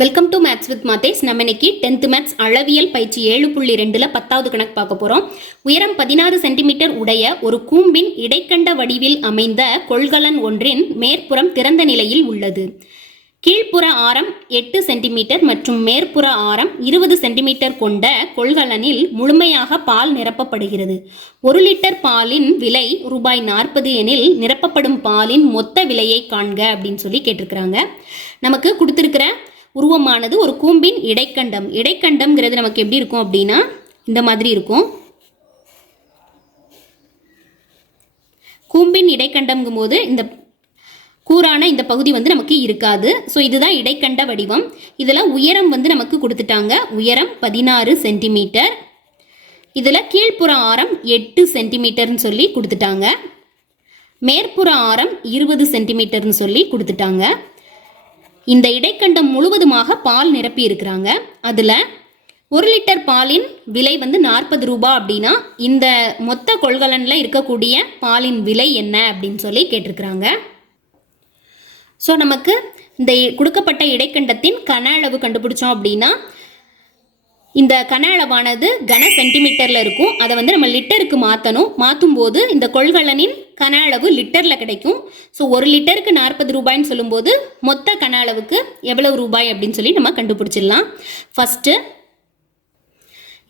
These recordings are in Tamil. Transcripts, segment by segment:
Welcome to maths with Mathesh நம்ம இன்னைக்கு டென்த் மேத்ஸ் அளவியல் பயிற்சி ஏழு புள்ளி ரெண்டுல பத்தாவது கணக்கு பார்க்க போறோம். உயரம் பதினாறு சென்டிமீட்டர் உடைய ஒரு கூம்பின் இடைக்கண்ட வடிவில் அமைந்த கொள்கலன் ஒன்றின் மேற்புறம் திறந்த நிலையில் உள்ளது. கீழ்ப்புற ஆரம் எட்டு சென்டிமீட்டர் மற்றும் மேற்புற ஆரம் இருபது சென்டிமீட்டர் கொண்ட கொள்கலனில் முழுமையாக பால் நிரப்பப்படுகிறது. ஒரு லிட்டர் பாலின் விலை ரூபாய் நாற்பது எனில் நிரப்பப்படும் பாலின் மொத்த விலையை காண்க அப்படின்னு சொல்லி கேட்டிருக்கிறாங்க. நமக்கு கொடுத்துருக்கிற உருவமானது ஒரு கூம்பின் இடைக்கண்டம். இடைக்கண்டம்ங்கிறது நமக்கு எப்படி இருக்கும் அப்படின்னா இந்த மாதிரி இருக்கும். கூம்பின் இடைக்கண்டம்ங்கும் போது இந்த கூரான இந்த பகுதி வந்து நமக்கு இருக்காது. ஸோ இதுதான் இடைக்கண்ட வடிவம். இதில் உயரம் வந்து நமக்கு கொடுத்துட்டாங்க. உயரம் பதினாறு சென்டிமீட்டர். இதில் கீழ்ப்புற ஆரம் எட்டு சென்டிமீட்டர்னு சொல்லி கொடுத்துட்டாங்க. மேற்புற ஆரம் இருபது சென்டிமீட்டர்னு சொல்லி கொடுத்துட்டாங்க. இந்த இடைக்கண்டம் முழுவதுமாக பால் நிரப்பி இருக்கிறாங்க அதில் ஒரு லிட்டர் பாலின் விலை வந்து நாற்பது ரூபாய் அப்படின்னா இந்த மொத்த கொள்கலனில் இருக்கக்கூடிய பாலின் விலை என்ன அப்படின்னு சொல்லி கேட்டிருக்கிறாங்க. ஸோ நமக்கு இந்த கொடுக்கப்பட்ட இடைக்கண்டத்தின் கன அளவு கண்டுபிடிச்சோம் அப்படின்னா இந்த கன அளவானது கன சென்டிமீட்டரில் இருக்கும். அதை வந்து நம்ம லிட்டருக்கு மாற்றணும் மாற்றும் போது இந்த கொள்கலனின் கன அளவு லிட்டரில் கிடைக்கும். ஸோ ஒரு லிட்டருக்கு நாற்பது ரூபாய்ன்னு சொல்லும்போது மொத்த கன அளவுக்கு எவ்வளவு ரூபாய் அப்படின்னு சொல்லி நம்ம கண்டுபிடிச்சிடலாம். ஃபஸ்ட்டு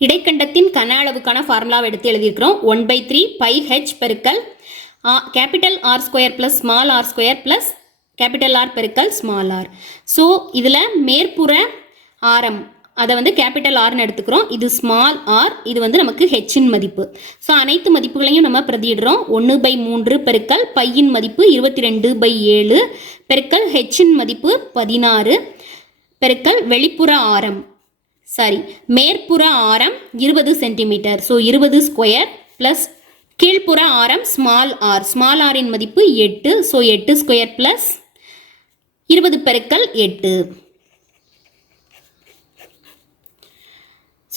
இடைக்கண்டத்தின் கன அளவுக்கான ஃபார்முலாவை எடுத்து எழுதியிருக்கிறோம். One by three by H பெருக்கல் capital R square plus small R square plus capital R பெருக்கல் ஸ்மால் ஆர் ஸோ இதில் மேற்புற ஆரம் அதை வந்து கேபிட்டல் ஆர்னு எடுத்துக்கிறோம். இது ஸ்மால் ஆர் இது வந்து நமக்கு ஹெச்சின் மதிப்பு. ஸோ அனைத்து மதிப்புகளையும் நம்ம பிரதியிடுறோம். ஒன்று பை மூன்று பெருக்கல் பையின் மதிப்பு இருபத்தி ரெண்டு பை ஏழு பெருக்கல் ஹெச்சின் மதிப்பு பதினாறு பெருக்கல் வெளிப்புற ஆரம். சாரி மேற்புற ஆரம் இருபது சென்டிமீட்டர் ஸோ இருபது ஸ்கொயர் ப்ளஸ் கீழ்ப்புற ஆரம் ஸ்மால் ஆர் ஸ்மால் ஆரின் மதிப்பு எட்டு. ஸோ எட்டு ஸ்கொயர் ப்ளஸ் இருபது பெருக்கல் எட்டு.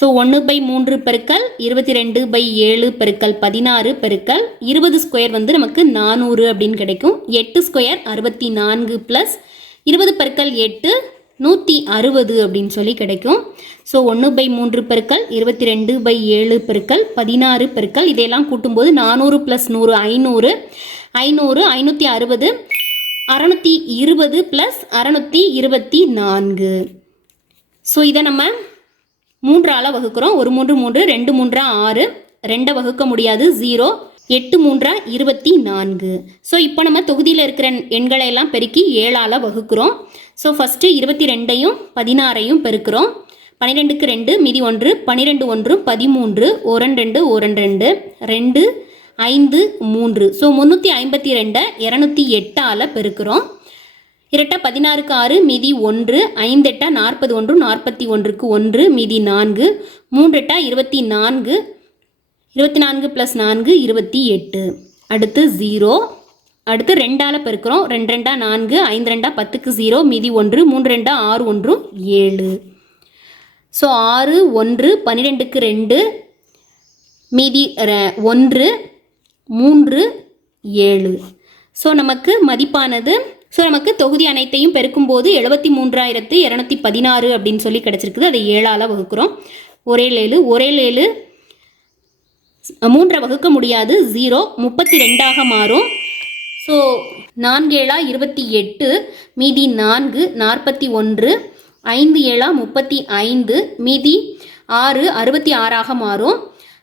ஸோ ஒன்று பை மூன்று பெருக்கல் இருபத்தி ரெண்டு பை ஏழு பெருக்கல் பதினாறு பெருக்கல் இருபது ஸ்கொயர் வந்து நமக்கு நானூறு அப்படின்னு கிடைக்கும். எட்டு ஸ்கொயர் அறுபத்தி நான்கு ப்ளஸ் இருபது பெருக்கல் எட்டு நூற்றி அறுபது அப்படின்னு சொல்லி கிடைக்கும். ஸோ ஒன்று பை மூன்று பெருக்கல் இருபத்தி ரெண்டு பை ஏழு பெருக்கல் பதினாறு பெருக்கல் இதையெல்லாம் கூட்டும்போது நானூறு ப்ளஸ் நூறு ஐநூறு ஐநூறு ஐநூற்றி அறுபது அறநூற்றி இருபது ப்ளஸ் அறநூற்றி இருபத்தி நான்கு. ஸோ இதை நம்ம மூன்றால வகுக்கிறோம். ஒரு மூன்று மூன்று ரெண்டு மூன்றா ஆறு. ரெண்டை வகுக்க முடியாது ஜீரோ எட்டு மூன்றா இருபத்தி நான்கு. ஸோ இப்போ நம்ம தொகுதியில் இருக்கிற எண்களை எல்லாம் பெருக்கி ஏழால் வகுக்கிறோம். ஸோ ஃபஸ்ட்டு இருபத்தி ரெண்டையும் பதினாறையும் பெருக்கிறோம். பன்னிரெண்டுக்கு ரெண்டு மீதி ஒன்று. பன்னிரெண்டு ஒன்று பதிமூன்று. ஓரன் ரெண்டு ஓரன் ரெண்டு. ரெண்டு ஐந்து மூன்று. ஸோ முந்நூற்றி ஐம்பத்தி ரெண்டை இரநூத்தி எட்டால் பெருக்கிறோம். இரட்டை பதினாறுக்கு ஆறு மீதி ஒன்று ஐந்தெட்டா நாற்பது ஒன்று நாற்பத்தி ஒன்றுக்கு ஒன்று மீதி நான்கு மூன்றெட்டா இருபத்தி நான்கு இருபத்தி நான்கு ப்ளஸ் நான்கு இருபத்தி எட்டு. அடுத்து ஜீரோ அடுத்து ரெண்டால் பெருக்கிறோம். ரெண்டு ரெண்டா நான்கு ஐந்து ரெண்டா பத்துக்கு ஜீரோ மீதி ஒன்று மூன்று ரெண்டா ஆறு ஒன்றும் ஏழு. ஸோ ஆறு ஒன்று பன்னிரெண்டுக்கு ரெண்டு மீதி ஒன்று மூன்று ஏழு. ஸோ நமக்கு மதிப்பானது ஸோ நமக்கு தொகுதி அனைத்தையும் பெருக்கும் போது எழுபத்தி மூன்றாயிரத்து இரநூத்தி பதினாறு அப்படின்னு சொல்லி கிடச்சிருக்குது. அதை ஏழால் வகுக்கிறோம். ஒரே லேலு ஒரே லேலு மூன்றை வகுக்க முடியாது. ஜீரோ முப்பத்தி ரெண்டாக மாறும். ஸோ நான்கு ஏழா இருபத்தி எட்டு மீதி நான்கு நாற்பத்தி ஒன்று ஐந்து ஏழா முப்பத்தி ஐந்து மீதி ஆறு அறுபத்தி ஆறாக மாறும்.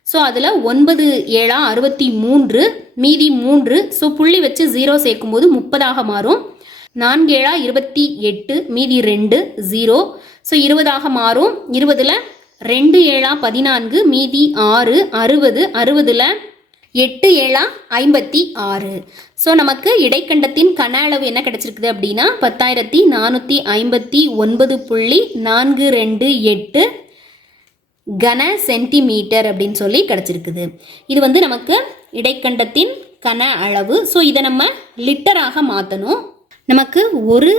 ஸோ அதில் ஒன்பது ஏழா அறுபத்தி மூன்று மீதி மூன்று ஸோ புள்ளி வச்சு ஜீரோ சேர்க்கும்போது முப்பதாக மாறும். நான்கு ஏழா இருபத்தி எட்டு மீதி ரெண்டு ஜீரோ ஸோ இருபதாக மாறும். இருபதில் ரெண்டு ஏழா பதினான்கு மீதி ஆறு அறுபது. அறுபதில் எட்டு ஏழா ஐம்பத்தி ஆறு. ஸோ நமக்கு இடைக்கண்டத்தின் கன அளவு என்ன கிடைச்சிருக்குது அப்படின்னா பத்தாயிரத்தி நானூற்றி ஐம்பத்தி ஒன்பது புள்ளி நான்கு ரெண்டு எட்டு கன சென்டிமீட்டர் அப்படின்னு சொல்லி கிடச்சிருக்குது. இது வந்து நமக்கு இடைக்கண்டத்தின் கன அளவு. ஸோ இதை நம்ம லிட்டராக மாற்றணும் நமக்கு ஒரு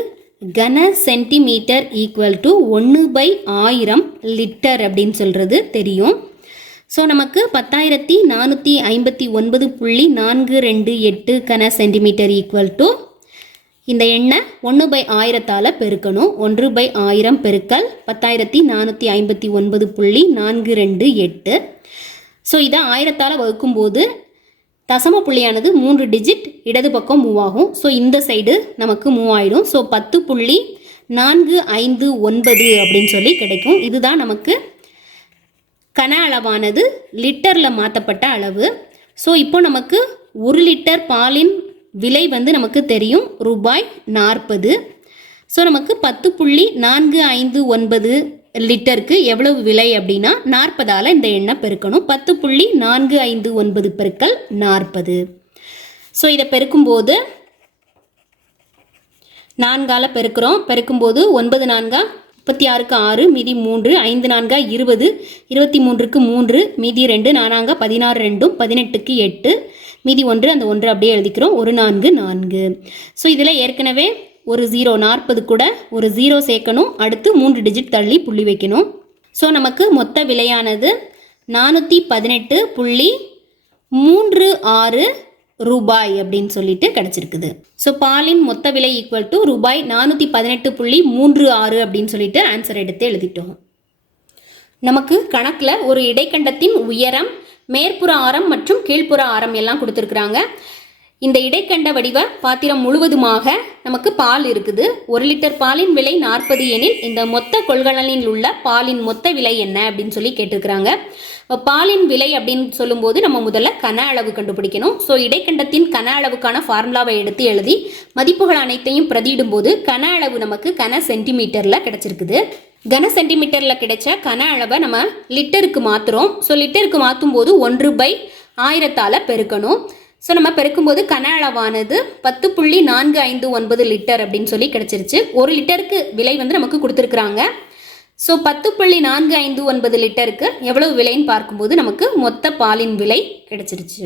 கன சென்டிமீட்டர் ஈக்குவல் டு ஒன்று பை ஆயிரம் லிட்டர் அப்படின்னு சொல்கிறது தெரியும். ஸோ நமக்கு பத்தாயிரத்தி நானூற்றி ஐம்பத்தி ஒன்பது புள்ளி நான்கு ரெண்டு எட்டு கன சென்டிமீட்டர் ஈக்குவல் டு இந்த எண்ணெய் ஒன்று பை ஆயிரத்தால் பெருக்கணும். ஒன்று பை ஆயிரம் பெருக்கல் பத்தாயிரத்தி நானூற்றி ஐம்பத்தி ஒன்பது புள்ளி நான்கு ரெண்டு எட்டு. ஸோ இதை ஆயிரத்தால் வகுக்கும்போது தசம புள்ளியானது மூன்று டிஜிட் இடது பக்கம் மூவ் ஆகும். ஸோ இந்த சைடு நமக்கு மூவ் ஆயிடும். ஸோ பத்து புள்ளி நான்கு ஐந்து ஒன்பது அப்படின்னு சொல்லி கிடைக்கும். இதுதான் நமக்கு கன அளவானது லிட்டரில் மாற்றப்பட்ட அளவு. ஸோ இப்போ நமக்கு ஒரு லிட்டர் பாலின் விலை வந்து நமக்கு தெரியும். ரூபாய் நாற்பது. ஸோ நமக்கு பத்து புள்ளி நான்கு ஐந்து ஒன்பது லிட்டருக்கு எவ்வளவு விலை அப்படின்னா நாற்பதால் இந்த எண்ணெய் பெருக்கணும். பத்து புள்ளி நான்கு ஐந்து ஒன்பது பெருக்கல் நாற்பது. ஸோ இதை பெருக்கும்போது நான்கால பெருக்கிறோம். பெருக்கும்போது ஒன்பது நான்கா முப்பத்தி ஆறுக்கு ஆறு மீதி மூன்று ஐந்து நான்கா இருபது இருபத்தி மூன்றுக்கு மூன்று மீதி ரெண்டு நானாங்க பதினாறு ரெண்டும் பதினெட்டுக்கு எட்டு மீதி ஒன்று அந்த ஒன்று அப்படியே எழுதிக்கிறோம். ஒரு நான்கு நான்கு. ஸோ இதில் ஏற்கனவே ஒரு ஜீரோ நாற்பது கூட ஒரு ஜீரோ சேர்க்கணும். அடுத்து மூன்று டிஜிட் தள்ளி புள்ளி வைக்கணும். ஸோ நமக்கு மொத்த விலையானது நானூற்றி பதினெட்டு புள்ளி மூன்று ஆறு ரூபாய் அப்படின்னு சொல்லிட்டு கிடச்சிருக்குது. ஸோ பாலின் மொத்த விலை ஈக்குவல் டு ரூபாய் நானூற்றி பதினெட்டு புள்ளி மூன்று ஆறு அப்படின்னு சொல்லிட்டு ஆன்சர் எடுத்து எழுதிட்டோம். நமக்கு கணக்கில் ஒரு இடைக்கண்டத்தின் உயரம் மேற்புற ஆரம் மற்றும் கீழ்ப்புற ஆரம் எல்லாம் கொடுத்துருக்குறாங்க. இந்த இடைக்கண்ட வடிவ பாத்திரம் முழுவதுமாக நமக்கு பால் இருக்குது. ஒரு லிட்டர் பாலின் விலை நாற்பது எனில் இந்த மொத்த கொள்கலனில் உள்ள பாலின் மொத்த விலை என்ன அப்படின்னு சொல்லி கேட்டிருக்கிறாங்க. பாலின் விலை அப்படின்னு சொல்லும்போது நம்ம முதல்ல கன அளவு கண்டுபிடிக்கணும். ஸோ இடைக்கண்டத்தின் கன அளவுக்கான ஃபார்முலாவை எடுத்து எழுதி மதிப்புகள் அனைத்தையும் பிரதியிடும் போது கன அளவு நமக்கு கன சென்டிமீட்டரில் கிடைச்சிருக்குது. கன சென்டிமீட்டரில் கிடைச்ச கன அளவை நம்ம லிட்டருக்கு மாற்றுறோம் ஸோ லிட்டருக்கு மாற்றும் போது ஒன்று பை ஆயிரத்தால் பெருக்கணும். ஸோ நம்ம பெருக்கும்போது கன அளவானது பத்து புள்ளி நான்கு ஐந்து ஒன்பது லிட்டர் அப்படின்னு சொல்லி கிடச்சிருச்சு. ஒரு லிட்டருக்கு விலை வந்து நமக்கு கொடுத்துருக்குறாங்க. ஸோ பத்து புள்ளி நான்கு ஐந்து ஒன்பது லிட்டருக்கு எவ்வளவு விலைன்னு பார்க்கும்போது நமக்கு மொத்த பாலின் விலை கிடைச்சிருச்சு.